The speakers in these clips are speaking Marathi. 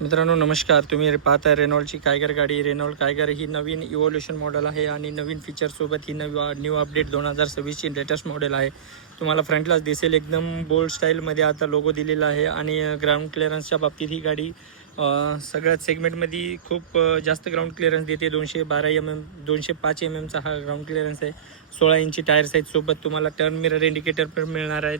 मित्रांनो नमस्कार. तुम्ही पाहताय रेनॉल्डची कायगर गाडी. रेनॉल्ड कायगर ही नवीन इव्होल्यूशन मॉडेल आहे आणि नवीन फीचरसोबत ही न्यू अपडेट 2026ची लेटेस्ट मॉडेल आहे. तुम्हाला फ्रंटलाच दिसेल एकदम बोल्ड स्टाईलमध्ये आता लोगो दिलेला आहे आणि ग्राउंड क्लिअरन्सच्या बाबतीत ही गाडी सगळ्याच सेगमेंटमध्ये खूप जास्त ग्राउंड क्लिअरन्स देते. 212 mm 205 mmचा हा ग्राउंड क्लिअरन्स आहे. 16 इंची टायर्स आहेत. सोबत तुम्हाला टर्न मिरर इंडिकेटर पण मिळणार आहेत.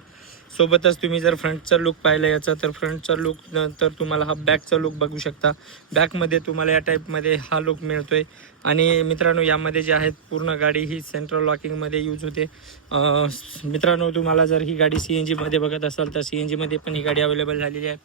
सोबतच तुम्ही जर फ्रंटचा लुक पाहिला याचा तर फ्रंटचा लुक नंतर तुम्हाला हा बॅकचा लुक बघू शकता. बॅकमध्ये तुम्हाला या टाईपमध्ये हा लुक मिळतोय. आणि मित्रांनो यामध्ये जे आहेत पूर्ण गाडी ही सेंट्रल लॉकिंगमध्ये यूज होते. मित्रांनो तुम्हाला जर ही गाडी CNGमध्ये बघत असाल तर CNGमध्ये पण ही गाडी अवेलेबल झालेली आहे.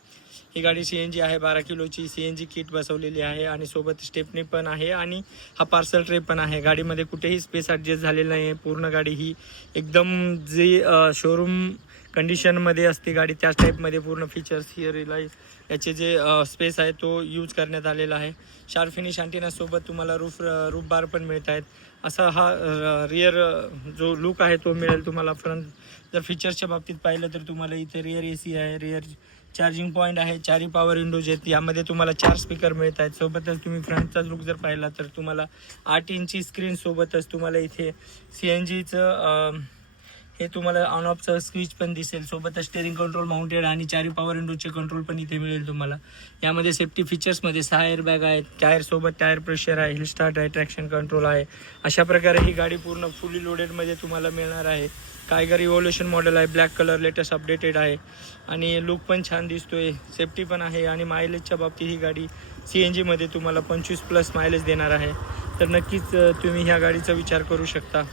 ही गाडी CNG आहे. 12 किलोची CNG किट बसवलेली आहे आणि सोबत स्टेपनी पण आहे आणि हा पार्सल ट्रे पण आहे. गाडीमध्ये कुठेही स्पेस ॲडजस्ट झालेला नाही आहे. पूर्ण गाडी ही एकदम जी शोरूम कंडिशनमध्ये असते गाडी त्याच टाईपमध्ये पूर्ण फीचर्स ही रिलाईज याचे जे स्पेस आहे तो यूज करण्यात आलेला आहे. शार्प फिनिश अँटिनासोबत तुम्हाला रूफ बार पण मिळत आहेत. असा हा रिअर जो लुक आहे तो मिळेल तुम्हाला. फ्रंट जर फीचर्सच्या बाबतीत पाहिलं तर तुम्हाला इथे रिअर AC आहे, रिअर चार्जिंग पॉईंट आहे, 4 पॉवर विंडोज आहेत. यामध्ये तुम्हाला 4 स्पीकर मिळत आहेत. सोबतच तुम्ही फ्रंटचा लुक जर पाहिला तर तुम्हाला 8 इंची स्क्रीन सोबतच तुम्हाला इथे CNGचं हे तुम्हाला ऑन ऑफचं स्विच पण दिसेल. सोबतच स्टेरिंग कंट्रोल माउंटेड आणि 4 पॉवर विंडोजचे कंट्रोल पण इथे मिळेल तुम्हाला. यामध्ये सेफ्टी फीचर्समध्ये 6 एअरबॅग आहेत. टायरसोबत टायर प्रेशर आहे, हिल स्टार्ट आहे, ट्रॅक्शन कंट्रोल आहे. अशा प्रकारे ही गाडी पूर्ण फुली लोडेडमध्ये तुम्हाला मिळणार आहे. कायगर इव्होल्यूशन मॉडेल आहे. ब्लॅक कलर लेटेस्ट अपडेटेड आहे आणि लुक पण छान दिसतोय. सेफ्टी पण आहे आणि मायलेजच्या बाबतीत ही गाडी CNGमध्ये तुम्हाला 25+ मायलेज देणार आहे. तर नक्कीच तुम्ही ह्या गाडीचा विचार करू शकता.